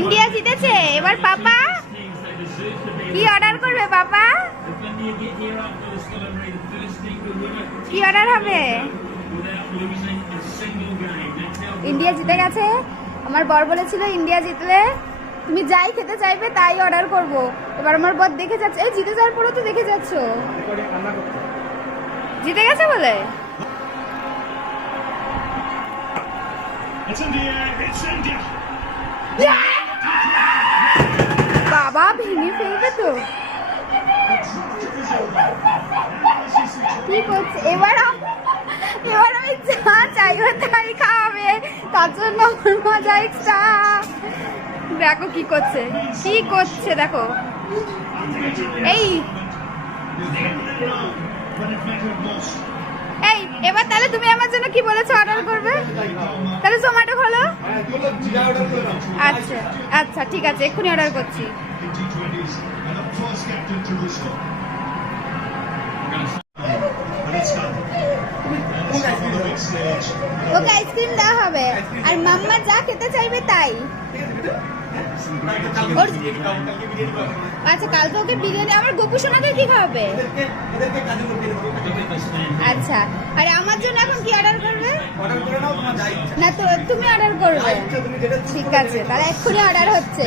India জিতেছে? এবার পাপা? কি অর্ডার করবে পাপা? কি অর্ডার হবে? ইন্ডিয়া জিতে গেছে। আমার বর বলেছিল ইন্ডিয়া জিতলে। তুমি যাই খেতে চাইবে তাই অর্ডার করব। এবার আমার বর দেখে যাচ্ছে। এই জিতে যাওয়ার পরেও তো দেখে যাচ্ছ। জিতে গেছে বলে? It's India, it's India. বাবা ভেঙে ফেলবে তো। কি করছে? এবার এবার আমি যা চাইব তাই খাওয়াবে তার জন্য আমার মজা এক্সট্রা দেখো কি করছে। কি করছে দেখো। এই। এই, এবার তাহলে তুমি আমার জন্য কি বলেছ অর্ডার করবে? তাহলে জোম্যাটো খোলো। আচ্ছা আচ্ছা ঠিক আছে, এক্ষুনি অর্ডার করছি। T20s and a first captain to. And it's done. The big stage. Okay ice cream দেওয়া হবে। আর মাম্মা যা খেতে চাইবে তাই। আচ্ছা কালকে ওকে বিরিয়ানি আমার গোপু সোনাকে কি খাওয়াবে? আচ্ছা আরে আমার জন্য এখন কি অর্ডার করবে? না তো তুমি অর্ডার করবে। ঠিক আছে তাহলে এক্ষুনি অর্ডার হচ্ছে।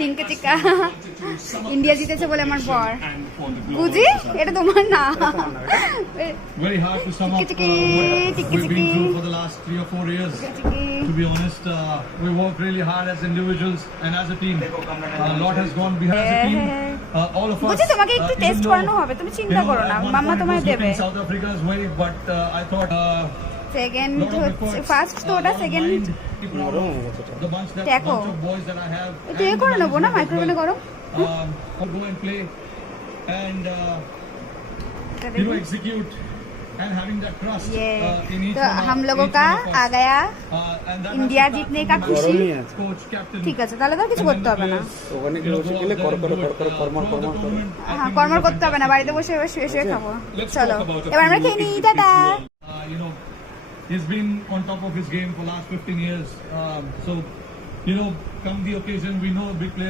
টিমকে টিকা। ইন্ডিয়া জিতেছে বলে আমার বর। বুঝি এটা তোমার না। টিকি uh, টিকি টিকি টিকি। To be honest, uh, we work really hard as individuals and as a team. Uh, a lot has gone behind as a team. Uh, বুঝি তোমাকে একটু টেস্ট করানো হবে তুমি চিন্তা করো না মাম্মা তোমায় দেবে। South Africa's way but I thought second lot of হচ্ছে efforts, ফার্স্ট তো uh, ওটা lot of second mind, The bunch, that, দেখো। bunch of boys that I have. একটু এ and করে the নেবো না management as মাইক্রোওভেনে well. গরম Um, I'll go and play and uh, you know execute and having that trust ये uh, in each तो one of- हम लोगों each का one of us. आ गया Uh, and that India has to जीतने start का from खुशी the coach, captain, ঠিক আছে তাহলে তো আর কিছু and করতে then হবে the না players, ওখানে you know, বসে go গেলে out there কর and করো, do কর it. করো, Uh, কর্মর, throughout the কর্মর করো। tournament, I হ্যাঁ think কর্মর we were করতে হবে না বাড়িতে বসে এবার শুয়ে শুয়ে খাবো Let's চলো talk about a এবার আমরা few খেয়ে নিই individual, he's been on top of his game for last 15 years. Um, so, you know, come the occasion, we know big players